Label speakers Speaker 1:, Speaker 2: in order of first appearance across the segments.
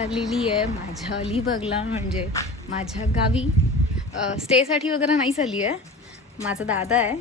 Speaker 1: चाललेली आहे माझ्या अलिबागला म्हणजे माझ्या गावी. स्टेसाठी वगैरे नाही चालली आहे. माझा दादा आहे.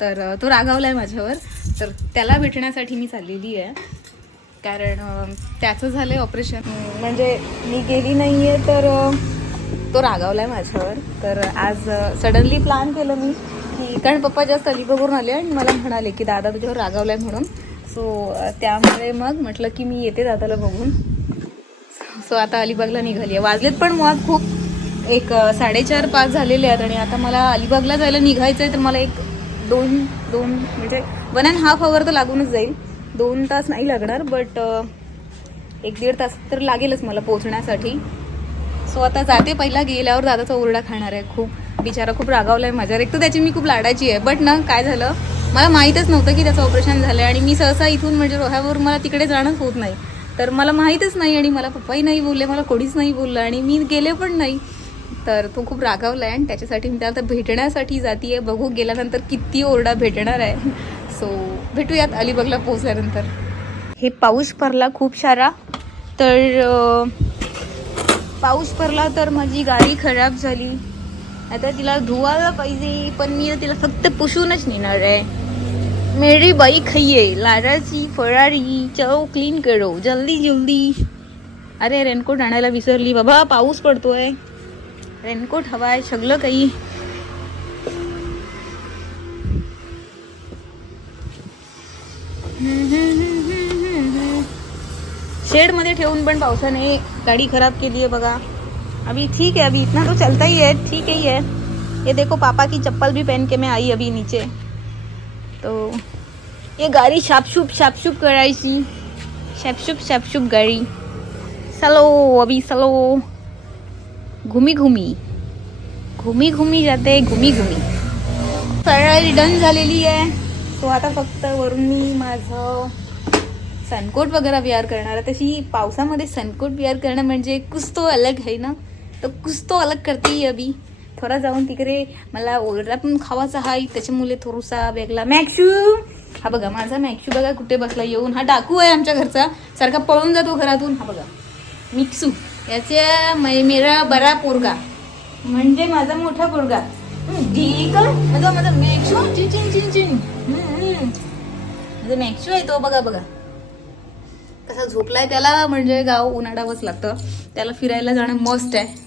Speaker 1: तर तो रागावला आहे माझ्यावर. तर त्याला भेटण्यासाठी मी चाललेली आहे. कारण त्याचं झालं आहे ऑपरेशन म्हणजे मी गेली नाही आहे तर तो रागावला आहे माझ्यावर. तर आज सडनली प्लॅन केलं मी की कारण पप्पा जास्त अलिबागवरून आले आणि मला म्हणाले की दादा तुझ्यावर रागावला आहे म्हणून सो त्यामुळे मग म्हटलं की मी येते दादाला बघून. सो आता अलिबागला निघाली आहे वाजलेत पण मुळात खूप. एक साडेचार पाच झालेले आहेत आणि आता मला अलिबागला जायला निघायचं आहे तर मला एक दोन दोन म्हणजे वन अँड हाफ आवर तर लागूनच जाईल. दोन तास नाही लागणार बट एक दीड तास तर लागेलच मला पोहोचण्यासाठी. सो आता जाते पहिला गेल्यावर दादाचा ओरडा खाणार आहे खूप. बिचारा खूप रागावला आहे माझ्यावर. एक तर त्याची मी खूप लाडाची आहे बट ना काय झालं? मला माहीतच नव्हतं की त्याचं ऑपरेशन झालं आहे आणि मी सहसा इथून म्हणजे रोह्यावर मला तिकडे जाणंच होत नाही. तर मला माहीतच नाही आणि मला पप्पाही नाही बोलले मला कोणीच नाही बोललं आणि मी गेले पण नाही. तर तो खूप रागावला आहे आणि त्याच्यासाठी मी त्याला आता भेटण्यासाठी जाते आहे बघू गेल्यानंतर किती ओरडा भेटणार आहे. सो भेटूयात अलिबागला पोहोचल्यानंतर. हे पाऊस पडला खूप सारा. तर पाऊस पडला तर माझी गाडी खराब झाली. आता तिला धुवायला पाहिजे पण मी तिला फक्त पुसूनच नेणार आहे. मेरी बाई खाइये लाराची फरारी चव क्लीन करो जल्दी जल्दी। अरे रेनकोट आणायला विसरली. बाबा पाऊस पडतोय. रेनकोट हवाय सगळं काही. शेडमध्ये ठेवून पण पावसाने गाडी खराब केली आहे बघा. अभी ठीक है अभी इतना तो चलता ही है ठीक ही है. ये देखो पापा की चप्पल भी पहन के मैं आई अभी नीचे. तो ये गाड़ी शापशुप शापशुप करायची शापशूप शापशूप गाड़ी। चलो अभी सलो। घुमी घुमी। घुमी घुमी जाते घुमी घुमी। सरळ डन झालेली आहे. सो आता फक्त वरून मी माझं सनकोट वगैरे विहार करणार आहे. तशी पावसामध्ये सनकोट विहार करणं म्हणजे कुछ तो अलग है ना? तर कुछ तो अलग करते अभी. खरं जाऊन तिकडे मला ओरडा पण खावाचा आहे त्याच्यामुळे थोडासा वेगळा. मॅक्शू हा बघा माझा मॅक्शू बघा कुठे बसला येऊन. हा डाकू आहे आमच्या घरचा सारखा पळून जातो घरातून. हा बघा मिक्सू. याच्या मै- मेरा बरा पोरगा. म्हणजे माझा मोठा पोरगा. ठीक आहे. माझा माझा मॅक्शू चिन चिन चिन माझा मॅक्शू आहे तो बघा बघा. कसा झोपलाय त्याला म्हणजे गाव उन्हाळावंच लागतं त्याला फिरायला जाणं मस्त आहे.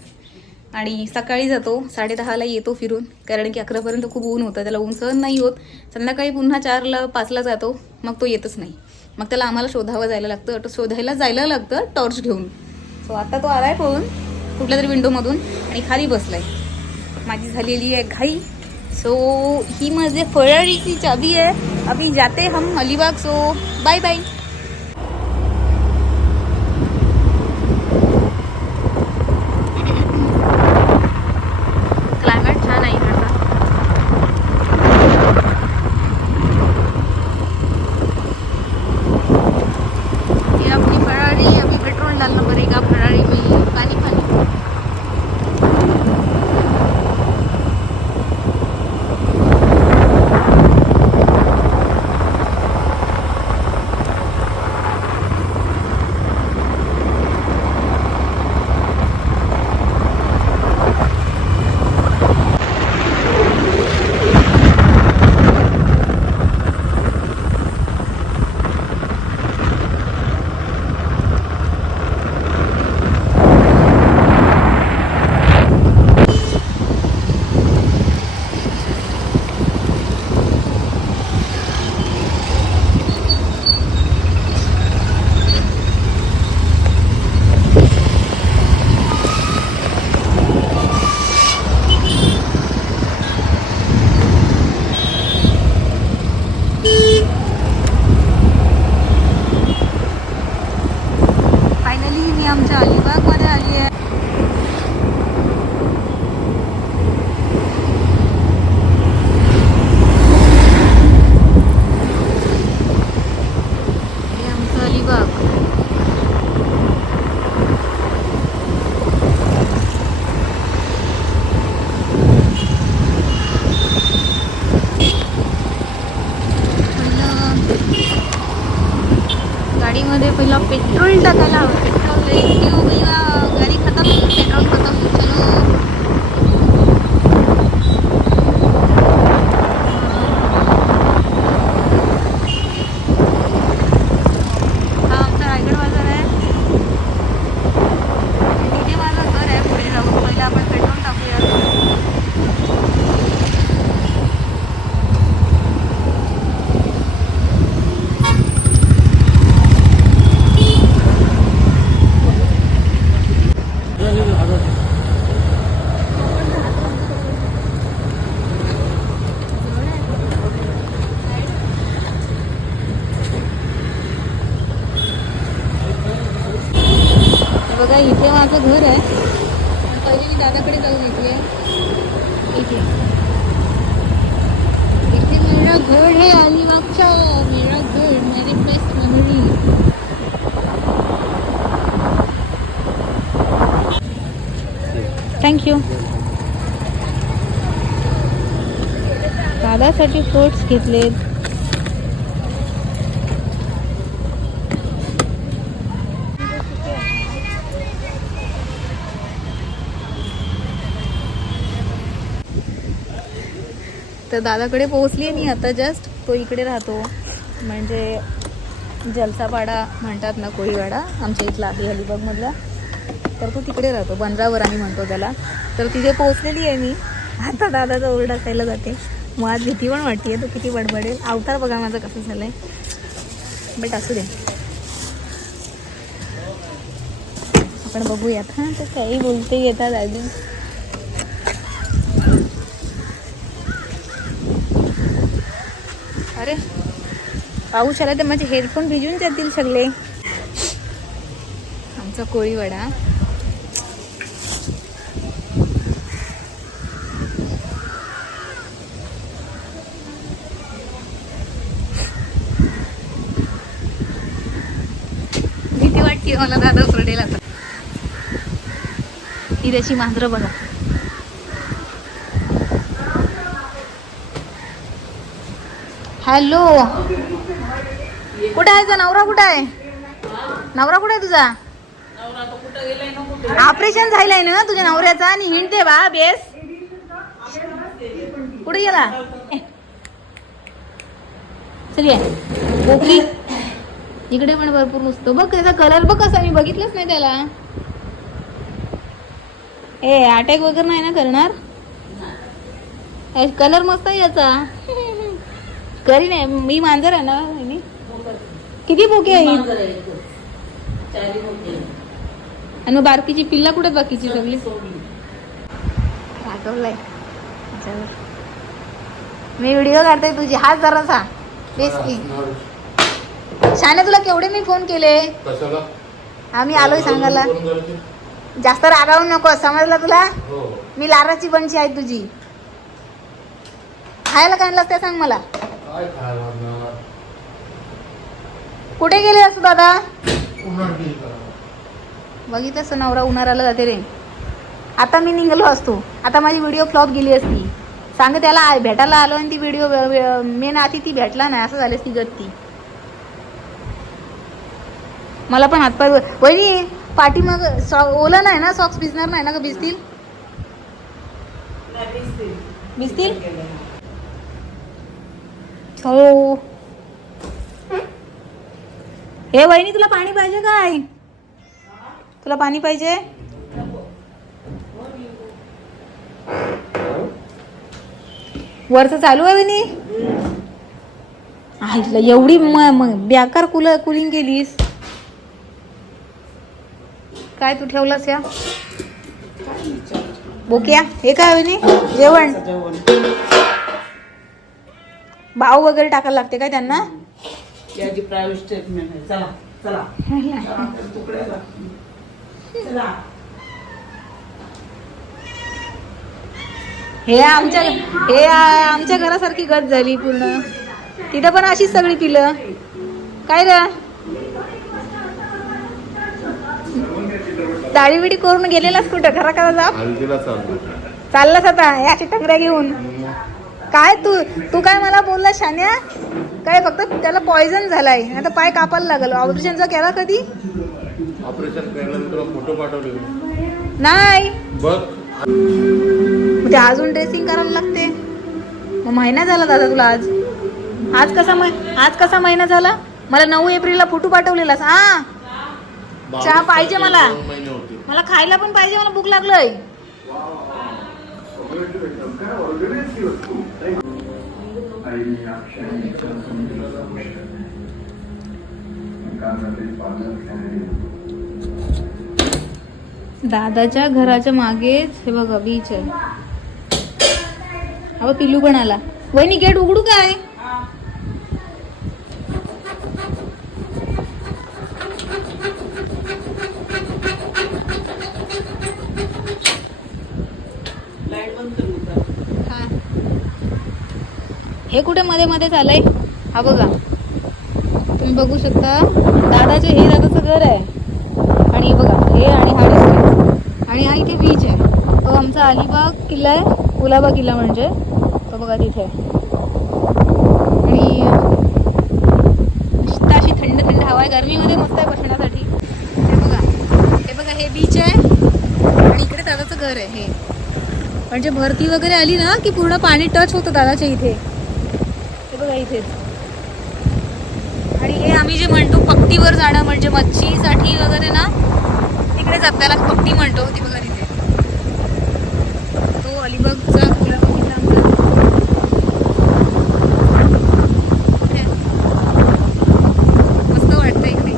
Speaker 1: आणि सकाळी जातो साडेदहाला येतो फिरून कारण की अकरापर्यंत खूप ऊन होतं त्याला ऊन सहन नाही होत. संध्याकाळी पुन्हा चारला पाचला जातो मग तो येतच नाही. मग त्याला आम्हाला शोधावं जायला लागतं तो शोधायला जायला लागतं टॉर्च घेऊन. सो आता तो आलाय पळून कुठल्या तरी विंडोमधून आणि खाली बसलाय. माझी झालेली आहे घाई. सो ही माझे फळाळीची चाबी आहे. अभी जाते हम Alibag so bye bye thank you दादासाठी fruits घेतलेत तर दादाकडे पोहोचली मी आता जस्ट तो इकडे राहतो. म्हणजे जलसापाडा म्हणतात ना कोळीवाडा. आमच्या इथला आहे अलिबागमधला. तर तो तिकडे राहतो बंदरावर आम्ही म्हणतो त्याला. तर तिथे पोहोचलेली आहे मी. आता दादाचा ओरडा खायला जाते. मुळात भीती पण वाटते तो किती बडबडेल. अवतार बघा माझं कसं झालं आहे बट असू दे. आपण बघूयात हां तर काही बोलते येतात आधी अरे पाऊस आला तर माझे हेडफोन भिजून जातील सगळे. आमचा कोळीवडा भीती वाटते मला दादा ओरडेल आता. ही त्याची मांजरं बघा. हॅलो. कुठे आहे तुझा नवरा कुठे आहे? नवरा कुठे आहे तुझा? ऑपरेशन झालंय ना तुझ्या नवऱ्याचा आणि हिंडते बा बेस. कुठे गेला? चल ये. इकडे पण भरपूर नुसतं. बघ त्याचा कलर बघ कसा मी बघितलंच नाही त्याला. ए अटॅक वगैरे नाही ना करणार? कलर मस्त आहे याचा. करी नाही मी मांजर आहे ना? किती बोके आहे? ही? आणि मग बारकीची पिल्ला कुठे बाकीची सगळी. रागवलाय. मी व्हिडिओ काढते तुझी. हात जरासा बेस की. शाने तुला केवढे मी फोन केले? आम्ही आलोय सांगायला? जास्त रागावू नको समजलं तुला?
Speaker 2: हो.
Speaker 1: मी लाराची बनची आहे तुझी. खायला काय आणलंस ते सांग मला? कुठे गेले असतो दादा. बघितलंस नवरा उन्हाळ्याला जाते रे. आता मी निघालो असतो. आता माझी व्हिडिओ फ्लॉप गेली असती. सांग त्याला भेटायला आलो आणि ती व्हिडिओ मेन आधी ती भेटला नाही असं झालं ती गती मला पण हातपाय वहिनी पाठी मग ओलं नाही ना सॉक्स भिजणार नाही ना का भिजतील? भिजतील. हो. हे. वहिनी तुला पाणी पाहिजे काय? तुला पाणी पाहिजे? वरचं चालू आहे वहिनी? आईला एवढी म- बेकार कुल कुलिंग केलीस. काय तू ठेवलास या? बोक्या? हे काय वहिनी? जेवण? भाव वगैरे टाकायला लागते काय त्यांना?
Speaker 3: याची प्रायव्हेट स्टेटमेंट आहे. चला चला. तुकडे चला.
Speaker 1: हे आमच्या हे आमच्या घरासारखी गत झाली पूर्ण. तिथं पण अशीच सगळी पिलं. काय र दाढी बिडी करून गेलेलास कुठं घरा करा जा
Speaker 2: चालतो
Speaker 1: चाललास आता याची टंगऱ्या घेऊन. काय तू तू काय मला बोलला शान्या? काय फक्त त्याला पॉइझन झालाय. आता पाय कापायला लागल. ऑपरेशनचा केला कधी?
Speaker 2: ऑपरेशन केल्यानंतर फोटो पाठवले
Speaker 1: नाही.
Speaker 2: बघ.
Speaker 1: मग ते अजून ड्रेसिंग करायला लागते. मग महिना झाला दादा तुला आज. आज कसा मै- आज कसा महिना झाला? मला नऊ एप्रिलला फोटो पाठवलेलास. हा. चहा पाहिजे मला. मला खायला पण पाहिजे मला भूक लागलोय. दादाच्या घराच्या मागेच हे बघा बीच आहे. अहो पिलू पण आला. वहिनी गेट उघडू काय
Speaker 3: लाइट बंद करू का?
Speaker 1: हा. हे कुठे मध्ये मध्ये चालय हा बघा. तुम्ही बघू शकता. दादाचे हे दादाचं घर आहे. आणि बघा हे आणि हा आणि हा इथे बीच आहे. तो आमचा अलिबाग किल्ला आहे. कुलाबा किल्ला म्हणजे. तो बघा तिथे आणि अशी थंड थंड हवा आहे. गरमीमध्ये मस्त आहे बसण्यासाठी. हे बघा. हे बघा हे बीच आहे. आणि इकडे दादाचं घर आहे. हे. म्हणजे भरती वगैरे आली ना की पूर्ण पाणी टच होतं दादाच्या इथे. बघा इथेच. आणि हे आम्ही जे म्हणतो पट्टीवर जाणं म्हणजे मच्छीसाठी वगैरे ना तिकडेच आपल्याला पट्टी म्हणतो ती बघा तिथे. तो अलिबागचा मस्त वाटतं इकडे.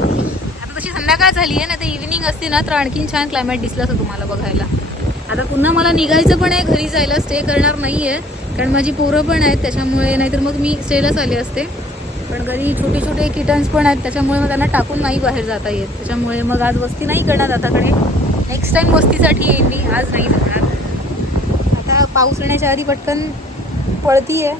Speaker 1: आता तशी संध्याकाळ झाली आहे ना ते इव्हिनिंग असते ना तर आणखीन छान क्लायमेट दिसलं असं तुम्हाला बघायला. आता पुन्हा मला निघायचं पण आहे घरी जायला स्टे करणार नाही आहे कारण माझी पोरं पण आहेत त्याच्यामुळे नाहीतर मग मी स्टेलाच आले असते. पण घरी छोटे छोटे किटन्स पण आहेत त्याच्यामुळे मग त्यांना टाकून नाही बाहेर जाता येत. त्याच्यामुळे मग आज वस्ती नाही करणार आताकडे नेक्स्ट टाईम वस्तीसाठी येईन मी आज नाही जाणार. आता पाऊस येण्याच्या आधी पटकन पळती आहे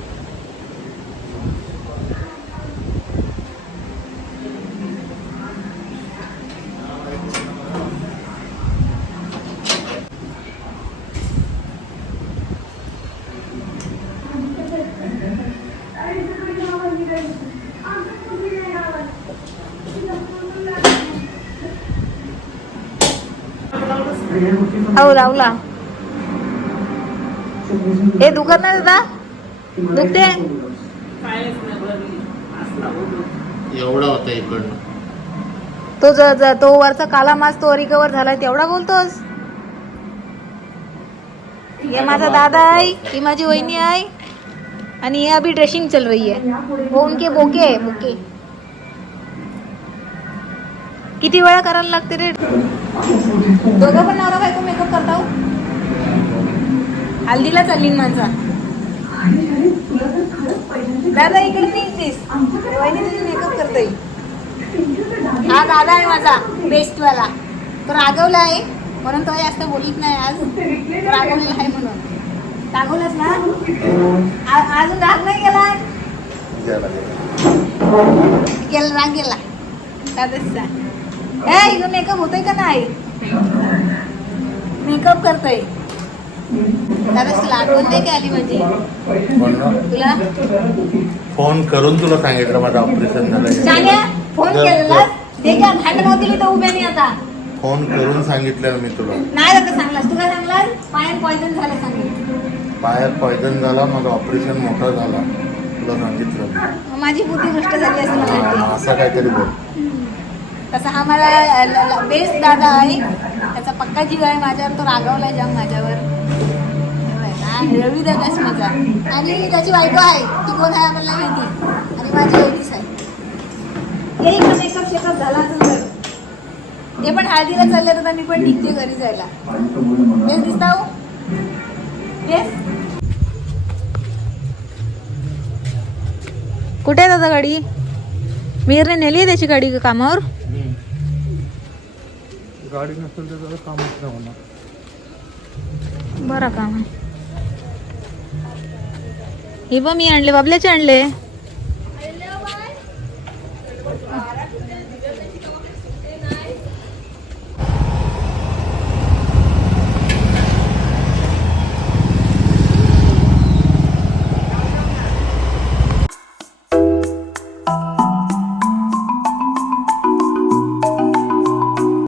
Speaker 1: हो राहुला. हे दुखत नाही दादा? दुखते.
Speaker 2: एवढा होता इकडनं.
Speaker 1: तो ज ज- तो वरचा काला मास तो रिकवर झालाय तेवढा बोलतोस? ये माझा दादा आहे ही माझी वहिनी आहे आणि ये अभी ड्रेसिंग चल रही है. वो उनके बोके है बोके. किती वेळा करायला लागते रे? दोघं पण नवरा बायको मेकअप करता हो? हल्दीला चालली माझा दादा इकडे नाही दिस वहिनी तुझी मेकअप करते हा दादा आहे माझा बेस्ट वाला. तो रागवला आहे म्हणून तो जास्त बोलीत नाही आज. रागवलेला आहे म्हणून. रागवलाच ना? अजून राग नाही गेला. गेला राग गेला. दादाचा. ए मेकअप होतोय का नाही? मेकअप करतोय. नाही का आली माझी. तुला?
Speaker 2: फोन करून तुला सांगितलं माझं ऑपरेशन झालं
Speaker 1: फोन
Speaker 2: जर-
Speaker 1: केलेला? ते काय भांडण होतील तर उभ्या नाही आता.
Speaker 2: फोन करून सांगितलं मी तुला.
Speaker 1: नाही दादा सांगलास. तू काय सांगलास? पायात पॉइझन झालं सांगितलं
Speaker 2: पायात पॉयझन झाला माझं ऑपरेशन मोठं झाला. तुला सांगितलं.
Speaker 1: माझी बुद्धी नष्ट झाली असं
Speaker 2: असं काहीतरी बोल.
Speaker 1: तसा हा मला बेस्ट दादा आहे. त्याचा पक्का जीव आहे माझ्यावर तो रागावलाय जाम माझ्यावर. रवी दादाच माझा. आणि त्याची बायको आहे ती कोण आहे आम्हाला माहिती. आणि माझी वहिनीच आहे. इकडे मेकअप शेकअप झाला असेल तर. ते पण हळदीला चालले तर मी पण निघते घरी जायला. बेस दिसता हो? बेस कुठे आहे दादा गाडी? मीरने नेली आहे त्याची गाडी का कामावर?
Speaker 2: गाडी नसेल तर त्याला कामच नाही होणार.
Speaker 1: बरं काम आहे हे बघ मी आणले बाबल्याचे आणले.